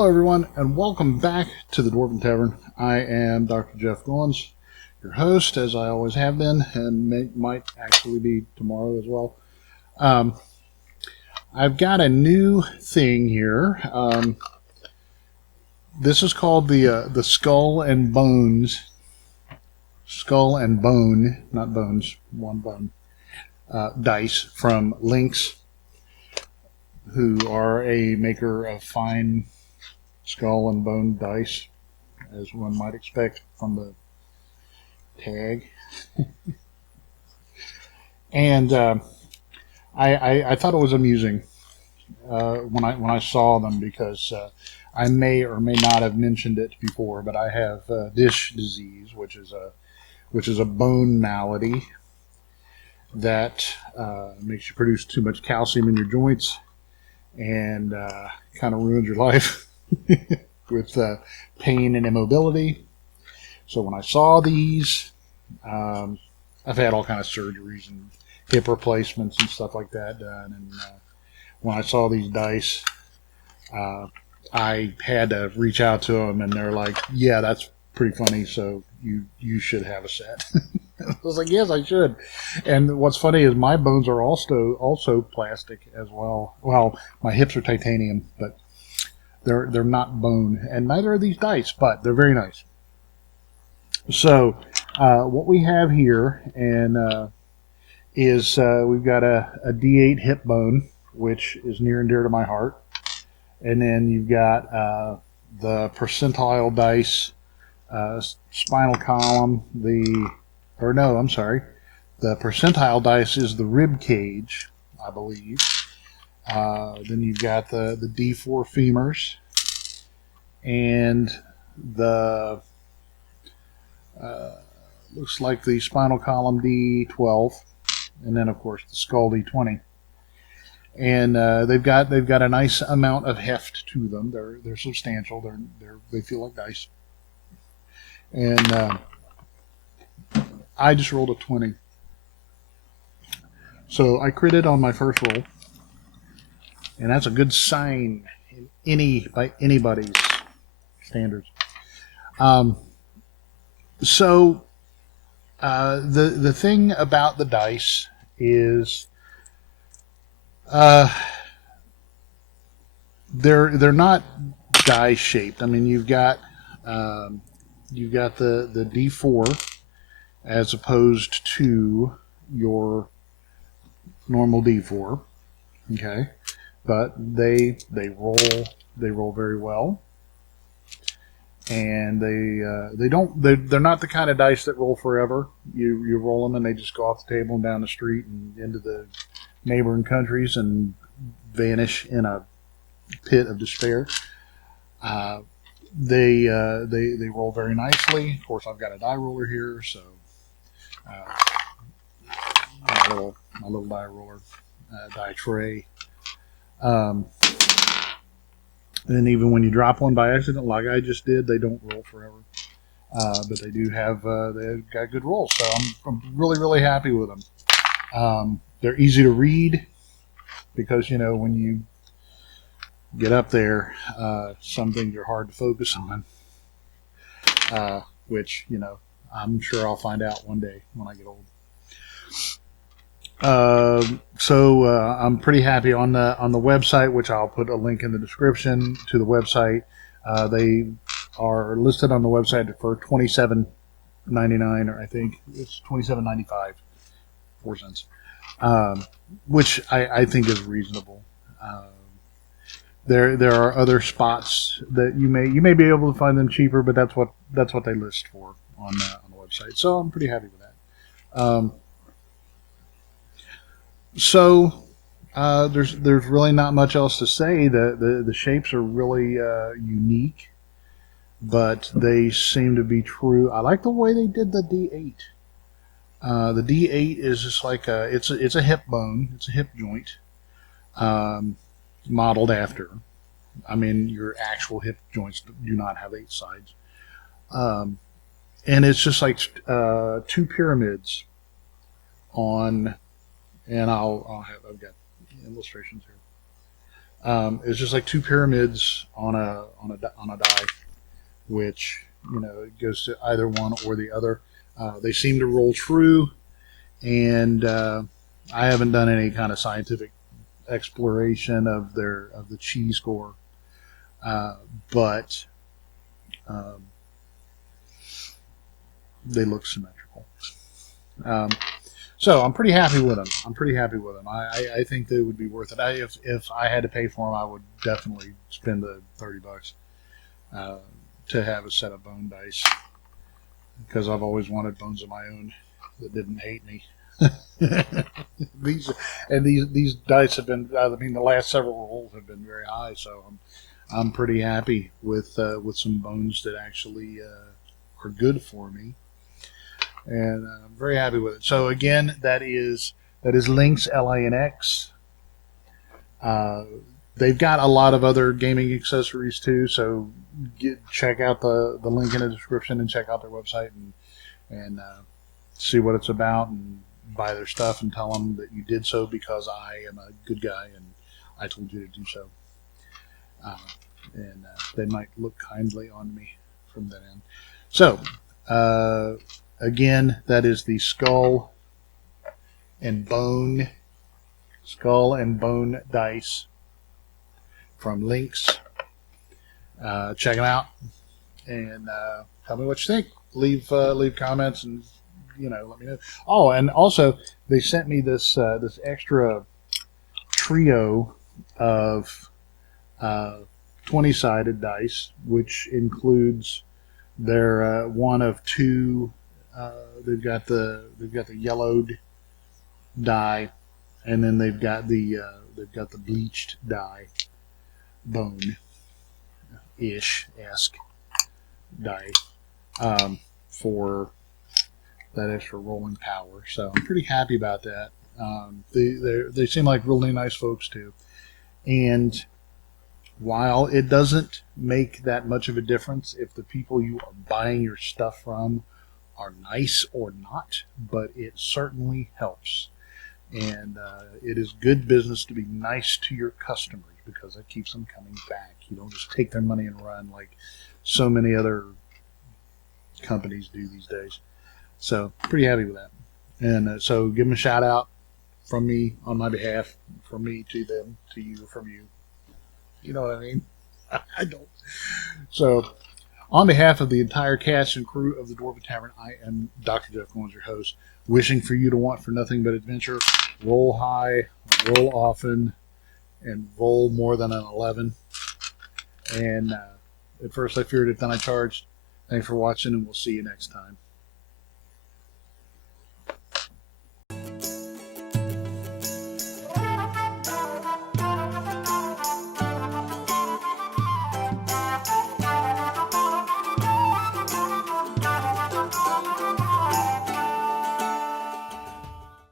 Hello everyone, and welcome back to the Dwarven Tavern. I am Dr. Jeff Goins, your host, as I always have been, and might actually be tomorrow as well. I've got a new thing here. This is called the Skull and Bone, not bones, one bone, dice from Lynx, who are a maker of fine skull and bone dice, as one might expect from the tag. And I thought it was amusing when I saw them, because I may or may not have mentioned it before, but I have dish disease, which is a bone malady that makes you produce too much calcium in your joints and kind of ruins your life with pain and immobility. So when I saw these, I've had all kind of surgeries and hip replacements and stuff like that done. And when I saw these dice, I had to reach out to them, and they're like, "Yeah, that's pretty funny. So you should have a set." I was like, "Yes, I should." And what's funny is my bones are also plastic as well. Well, my hips are titanium, but they're not bone, and neither are these dice, but they're very nice. So what we have here is we've got a D8 hip bone, which is near and dear to my heart, and then you've got the percentile dice, spinal column. The percentile dice is the rib cage, I believe. Then you've got the D4 femurs, and the looks like the spinal column D12, and then of course the skull D20. And they've got a nice amount of heft to them. They're substantial. They feel like dice. And I just rolled a 20, so I critted on my first roll. And that's a good sign by anybody's standards. So the thing about the dice is they're not die shaped. I mean, you've got the D4 as opposed to your normal D4. Okay. But they roll very well, and they're not the kind of dice that roll forever. You roll them and they just go off the table and down the street and into the neighboring countries and vanish in a pit of despair. They roll very nicely. Of course, I've got a die roller here, so my little die roller, die tray. And even when you drop one by accident, like I just did, they don't roll forever. But they do have they've got good rolls, so I'm really, really happy with them. They're easy to read, because when you get up there, some things are hard to focus on, which I'm sure I'll find out one day when I get old. So I'm pretty happy on the website, which I'll put a link in the description to the website. They are listed on the website for $27.99, or I think it's $27.95, 4 cents, which I think is reasonable. There are other spots that you may be able to find them cheaper, but that's what they list for on the website. So I'm pretty happy with that. So there's really not much else to say. The shapes are really unique, but they seem to be true. I like the way they did the D8. The D8 is just like it's a hip bone. It's a hip joint, modeled after. I mean, your actual hip joints do not have 8 sides, and it's just like 2 pyramids on. And I've got illustrations here. It's just like two pyramids on a die, which it goes to either one or the other. They seem to roll true, and I haven't done any kind of scientific exploration of the chi score, but um, they look symmetrical. Um, so I'm pretty happy with them. I think they would be worth it. If I had to pay for them, I would definitely spend the $30 uh, to have a set of bone dice, because I've always wanted bones of my own that didn't hate me. these dice have been. I mean, the last several rolls have been very high, so I'm pretty happy with some bones that actually are good for me, and I'm very happy with it. So again, that is Lynx, Lynx. Uh, they've got a lot of other gaming accessories too, so check out the link in the description and check out their website and see what it's about and buy their stuff and tell them that you did so because I am a good guy and I told you to do so. And they might look kindly on me from that end. So, again, that is the skull and bone dice from Lynx. Check them out and tell me what you think. Leave comments and let me know. Oh, and also they sent me this extra trio of 20-sided dice, which includes their one of two. They've got the yellowed die, and then they've got the bleached die, bone esque die, for that extra rolling power. So I'm pretty happy about that. They seem like really nice folks too, and while it doesn't make that much of a difference if the people you are buying your stuff from are nice or not, but it certainly helps. And it is good business to be nice to your customers because it keeps them coming back. You don't just take their money and run like so many other companies do these days. So pretty happy with that. And so give them a shout out from me on my behalf, from me to them, to you, from you. You know what I mean? I don't. So, on behalf of the entire cast and crew of the Dwarven Tavern, I am Dr. Jeff Goins, your host, wishing for you to want for nothing but adventure. Roll high, roll often, and roll more than an 11. And at first I feared it, then I charged. Thanks for watching, and we'll see you next time.